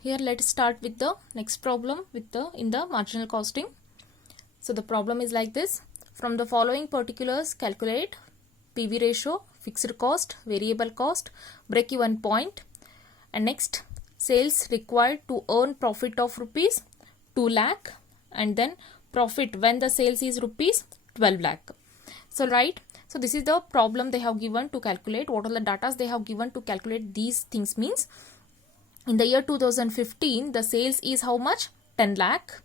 Here let's start with the next problem with in the marginal costing. So the problem is like this. From the following particulars calculate PV ratio, fixed cost, variable cost, break-even point, and next sales required to earn profit of rupees 2 lakh and then profit when the sales is rupees 12 lakh. So so this is the problem they have given to calculate. What are the data they have given to calculate these things means in the year 2015 the sales is how much? 10 lakh,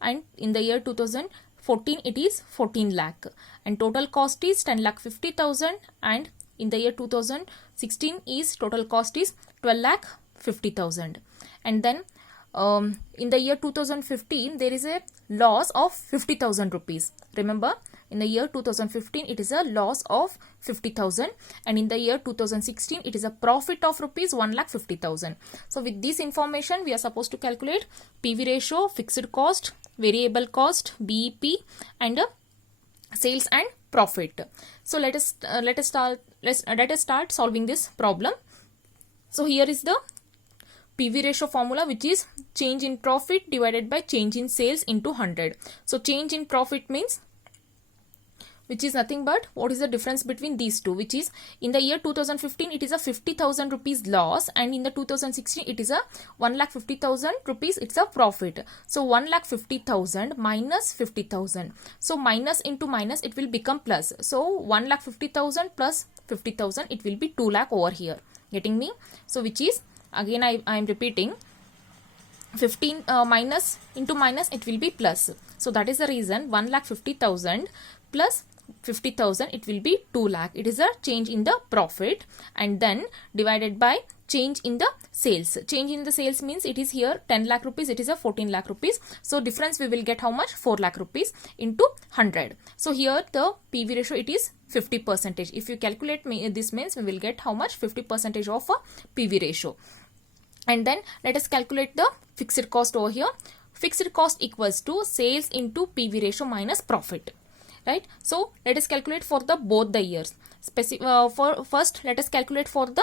and in the year 2014 it is 14 lakh, and total cost is 10 lakh 50,000, and in the year 2016 is total cost is 12 lakh 50,000. And then in the year 2015 there is a loss of 50,000 rupees. Remember, in the year 2015 it is a loss of 50,000, and in the year 2016 it is a profit of rupees 1,50,000. So with this information we are supposed to calculate PV ratio, fixed cost, variable cost, BEP, and sales and profit. So let us start solving this problem. So here is the PV ratio formula, which is change in profit divided by change in sales into 100. So change in profit means, which is nothing but what is the difference between these two, which is in the year 2015 it is a 50,000 rupees loss, and in the 2016 it is a 1,50,000 rupees, it's a profit. So 1,50,000 minus 50,000. So minus into minus it will become plus. So 1,50,000 plus 50,000 it will be 2 lakh over here. Getting me? So which is, again I am repeating, 15 minus into minus it will be plus. So that is the reason 1,50,000 plus 50,000 it will be 2 lakh. It is a change in the profit, and then divided by change in the sales. Change in the sales means it is here 10 lakh rupees, it is a 14 lakh rupees. So difference we will get how much? 4 lakh rupees into 100. So here the PV ratio it is 50%. If you calculate this means we will get how much? 50% of a PV ratio. And then let us calculate the fixed cost over here. Fixed cost equals to sales into PV ratio minus profit. Right? So let us calculate for the both the years. For first let us calculate for the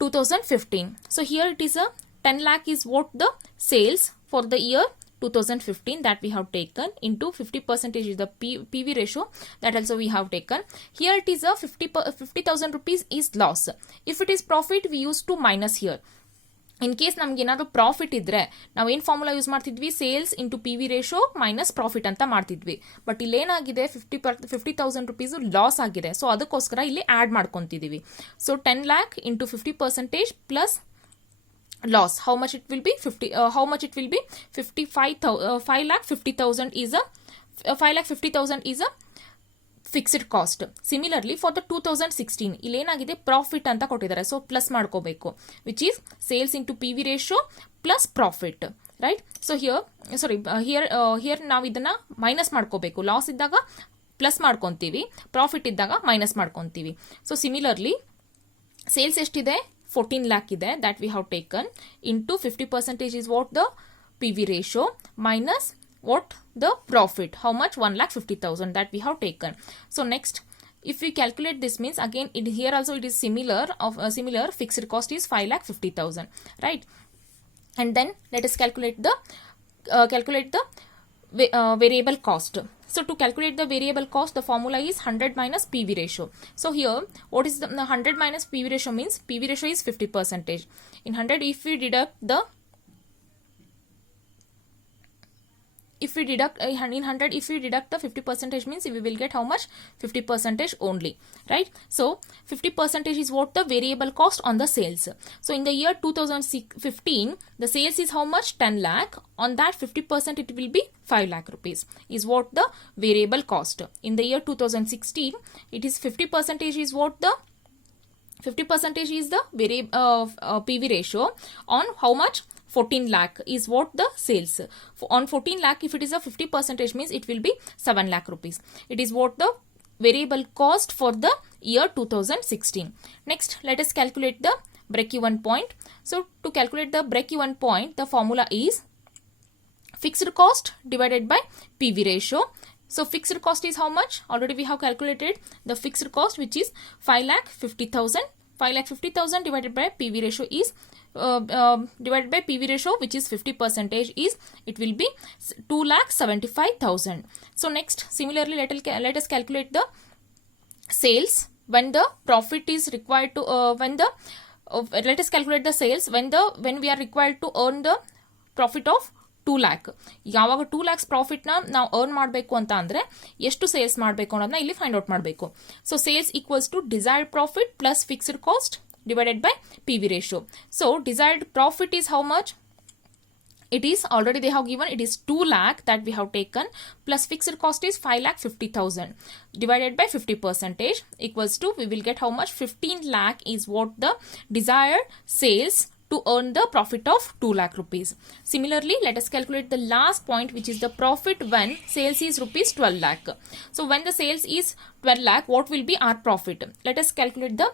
2015. So here it is a 10 lakh is what the sales for the year 2015 that we have taken, into 50% is the PV ratio that also we have taken. Here it is a 50,000 rupees is loss. If it is profit we used to minus here. In case ನಮ್ಗೆ ಏನಾದರೂ profit ಇದ್ರೆ ನಾವು ಏನು formula use ಮಾಡ್ತಿದ್ವಿ? Sales into PV ratio minus profit ಅಂತ ಮಾಡ್ತಿದ್ವಿ. But ಇಲ್ಲೇನಾಗಿದೆ 50,000 rupees loss ಆಗಿದೆ. ಸೊ ಅದಕ್ಕೋಸ್ಕರ ಇಲ್ಲಿ ಆ್ಯಡ್ ಮಾಡ್ಕೊತಿದ್ದೀವಿ. So 10 lakh into 50% plus loss. How much it will be? 5,50,000 is a 5,50,000 is a fixed cost. Similarly for the 2016 ಇಲ್ಲೇನಾಗಿದೆ? Profit ಅಂತ ಕೊಟ್ಟಿದ್ದಾರೆ. So plus ಮಾಡ್ಕೋಬೇಕು, which is sales into PV ratio plus profit. Right? So here ನಾವು ಇದನ್ನ minus ಮಾಡ್ಕೋಬೇಕು. Loss ಇದ್ದಾಗ plus ಮಾಡ್ಕೊತೀವಿ, profit ಇದ್ದಾಗ minus ಮಾಡ್ಕೊತೀವಿ. ಸೊ ಸಿಮಿಲರ್ಲಿ ಸೇಲ್ಸ್ ಎಷ್ಟಿದೆ? 14 lakh ಇದೆ, that we have taken, into 50% is what? The PV ratio minus what? The profit. How much? 1,50,000 that we have taken. So next, if we calculate this means, again here also it is similar fixed cost is 5,50,000, right? And then let us calculate the variable cost. So to calculate the variable cost, the formula is 100 minus PV ratio. So here what is the 100 minus PV ratio means? PV ratio is 50%. In 100 if we deduct the in 100 if we deduct the 50% means we will get how much? 50% only, right? So 50% is what? The variable cost on the sales. So in the year 2015 the sales is how much? 10 lakh. On that 50% it will be 5 lakh rupees is what? The variable cost. In the year 2016 it is 50% is what? The 50% is the PV ratio on how much? 14 lakh is what? The sales. On 14 lakh if it is a 50% means it will be 7 lakh rupees. It is what? The variable cost for the year 2016. Next let us calculate the break-even point. So to calculate the break-even point the formula is fixed cost divided by PV ratio. So fixed cost is how much? Already we have calculated the fixed cost, which is 5,50,000 5,50,000 divided by PV ratio is divided by PV ratio, which is 50%, is it will be 2,75,000. So next, similarly, let us calculate the sales when the profit is required to let us calculate the sales when we are required to earn the profit of 2 lakh. ಯಾವಾಗ 2 lakhs profit ನಾವು earn ಮಾಡಬೇಕು ಅಂತ ಅಂದ್ರೆ ಎಷ್ಟು sales ಮಾಡಬೇಕು ಅನ್ನೋದನ್ನ ಇಲ್ಲಿ find out ಮಾಡಬೇಕು. So sales equals to desired profit plus fixed cost divided by PV ratio. So desired profit is how much? It is already they have given, it is 2 lakh that we have taken, plus fixed cost is 5,50,000 divided by 50% equals to, we will get how much? 15 lakh is what the desired sales to earn the profit of 2 lakh rupees. Similarly, let us calculate the last point, which is the profit when sales is rupees 12 lakh. So when the sales is 12 lakh, what will be our profit? Let us calculate the